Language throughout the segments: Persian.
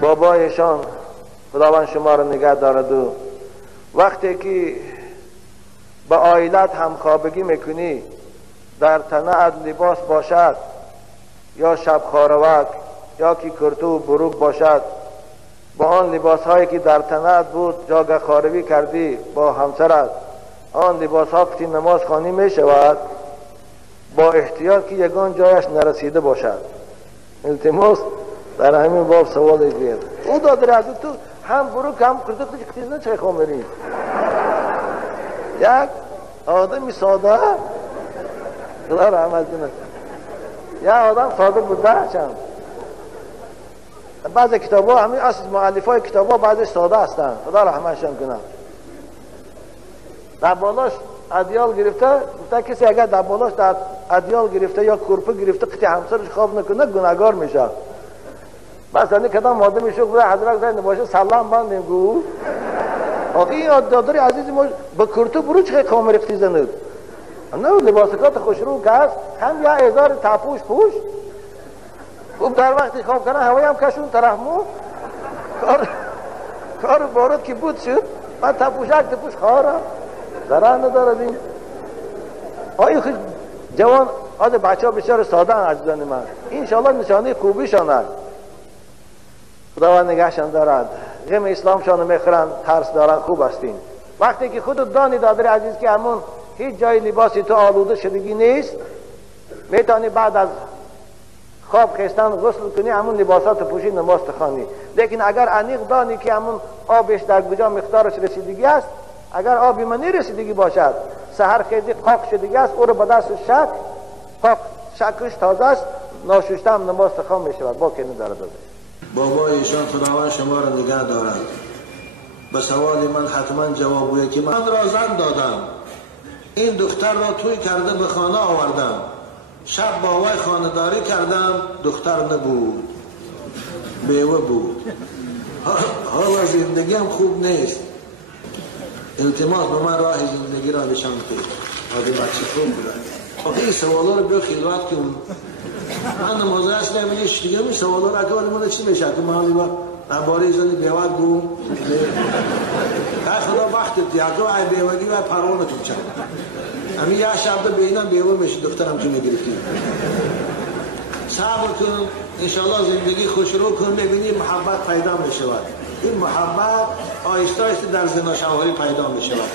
بابایشان خداوند شما را نگه دارد و وقتی که با عائلت همخوابگی میکنی در تنت لباس باشد یا شب خاروک یا که کرتو و بروک باشد، با آن لباس هایی که در تنت بود جاگه خاروی کردی با همسرت، آن لباس ها که نماز خوانی می شود با احتیاط که یگان جایش نرسیده باشد. التماس در همین باب سوال بیاد. او دادر از تو هم بروک هم کرتو کتیز نه چه خوامری یک آدمی ساده خدا رحمت کنه، یا آدم ساده بوده چند بعضی کتاب ها همین اصل مؤلف های کتاب ها بعضی ساده هستند خدا رحمتشان کنه. در بالاش ادیال گرفته گفته کسی اگر در بالاش در ادیال گرفته یا کرپه گرفته قطع همسرش خواب نکنه گناهگار میشه. بس این کدام ماده میشه گفته حضرت زنده باشه سلام بندیم گو آخه این دادری عزیزی ما با کرتو برو چه کامر اقتیزند نه لباسکات خوشرو که هست هم یا ازار تپوش پوش خوب در وقتی خواب کنه هوایی هم کشون طرفمو کار بارد که بود شد من تپوش خوارم ضرر ندارد. این آیا خیلی جوان آده بچه ها بسیار ساده هم عزیزان من انشاءالله نشانه خوبیشان هست خداوند نگهشان دارد. غم اسلامشان میخورن ترس دارن خوب هستین. وقتی که خودت دانی دادر عزیز که همون هیچ جای لباسی تو آلوده شدگی نیست میتونی بعد از خواب خستن غسل کنی همون لباسات پوشی نماز خوانی. لیکن اگر انیق دانی که همون آبش در کجا مقدارش رسیدگی است، اگر آبی منی رسیدگی باشد سحر خیزی قاق شدگی است او رو به دست شک قاق شکش تازه است ناشوشته هم نماز خوان می شود با که نداره داده. بابا ایشان خداوند شما را نگه دارد. به سوال من حتما جواب گوید که من را زن دادم، این دختر را توی کرده به خانه آوردم، شب با وی خانه‌داری کردم، دختر نبود بیوه بود، حالا زندگی هم خوب نیست، التماس به من راه زندگی را نشان دهید. آدم بچه خوب بود. آخه این سوالا رو بیا خلوت کن. من نمازه اصلا همیش دیگه می سوالا رو اکبر من چی میشه که من با درباره زنی بیوت بو که خدا وقت دیگه ای بیوگی و پرونتون چند همین یه شب بینم بیوه میشه دخترم که میگرفتی. صبر کن انشالله زندگی خوش رو کن ببینی محبت پیدا میشود. این محبت آهسته آهسته در زناشوهری پیدا میشود.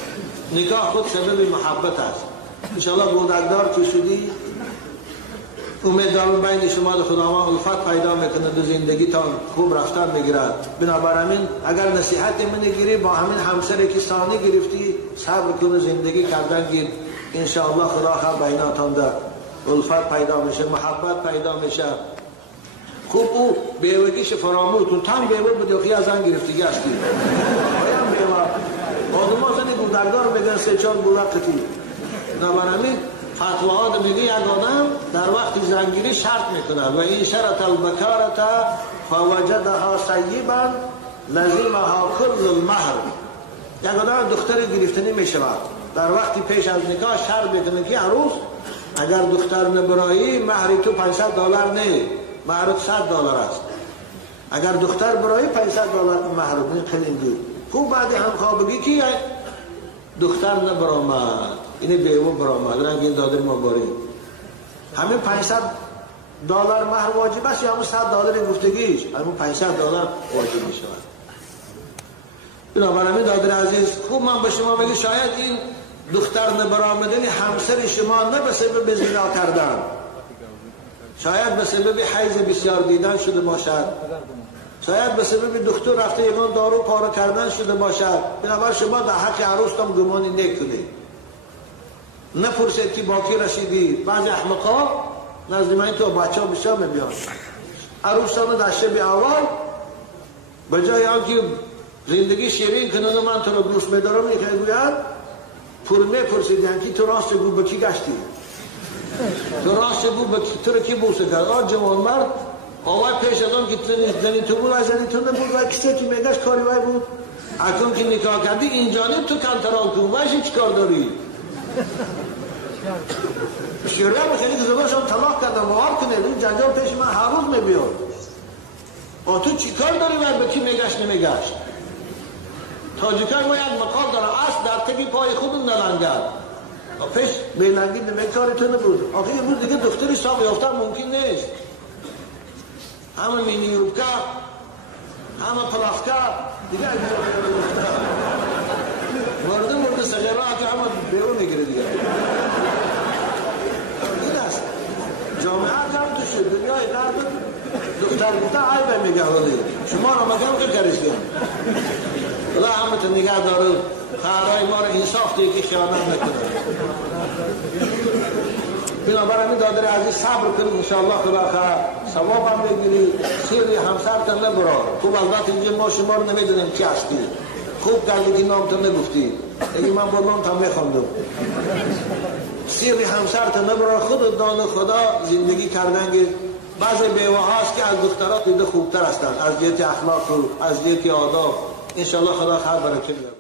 نکاح خود سبب محبت است. انشالله بودکدار که شدی امیدوارم بین شما و خداوند الفت پیدا میکنه و زندگی تا خوب رفتار میگیرد. بنابراین اگر نصیحت من گیری با همین همسری که ثانی گرفتی صبر کن زندگی کردن گیر انشاءالله خدا خواه بیناتان در الفت پیدا میشه محبت پیدا میشه. خوب او بیوگیش فراموتون تن بیوه بدوخی از آن گرفتگی هستی بایم بیوه آدم ها زنی بودکدار میگن 3-4 بودکتی. بنابراین فتواها میگه یک آدم در وقت زنگیری شرط میکنه و این شرط البکارت فوجدها سیبا لزیمها کل المهر. یک آدم دختری گرفتنی میشود در وقتی پیش از نکاح شرط میکنه که عروس اگر دختر نبرایی مهری تو $500 نه مهرت $100 است. اگر دختر برایی $500 مهر خیلی خوب بعد همخوابگی کی دختر نبرامد اینه بیوه برامد رنگ این داده ما باریم همین $500 مهر واجب است یا همون $100 گفتگیش همون $500 واجب می شود. بنابراین دادر عزیز خوب من به شما بگی شاید این دختر نبرامدنی همسر شما نه به سبب زنا کردن، شاید به سبب حیض بسیار دیدن شده باشد، شاید به سبب دکتر رفته یگان دارو پاره کردن شده باشد. بنابراین شما در حق عروستم گمانی نکنید. نپرسید که با کی رسیدی. بعضی احمقا نزد من تو بچه ها بسیار میبیان عروستان در شب اول به جای آنکه زندگی شیرین کنن من تو رو دوست میدارم یکی گوید پر میپرسید یعنی تو راست گو به کی گشتی، تو راست گو تو رو کی بوسه کرد. آن جوان مرد آوای پیش از آن که زنی تو بود از زنی تو نبود و کسی که میگشت کاری وای بود اکنون که نکاح کردی این جانب تو کنترال کن وایشی چی کار داری شریعه بکنی که زبانشان طلاق کردن موار کنه این جنجال پیش من هر روز میبیاد. تو چی کار داری باید به کی میگشت نمیگشت؟ تاجیکان ما یک مقام دارن اصل در تکی پای خودم نلنگر پیش بیلنگی نمیکاری تو نبود آخه یه روز دیگه دختری صاحب یافتن ممکن نیست همه مینیوبکا همه پلافکا دیگه مورد صغیره که همه بیرون میگیره دیگه این است جامعه کم تو شد دنیای غرب دختر بودن عیبه میگه ولی شما را مگم که کرشگم خدا همه تا نگه داره خیرهای ما را انصاف دیگه که خیانت نکنه بنابراین دادر عزیز صبر کنیم انشاءالله خدا خیر ثواب هم بگیری سیری همسرتان نبرا خوب البته اینجا ما شما رو نمیدونیم چی هستی خوب کردی که نامتان نگفتی اگه من با نامتان میخوندم سیری همسرتان نبرا خود دان خدا زندگی کردن بعضی بیوه هاست که از دخترات دیده خوبتر هستند از جهت اخلاق و از جهت آداب انشاءالله خدا خیر برکت بیاره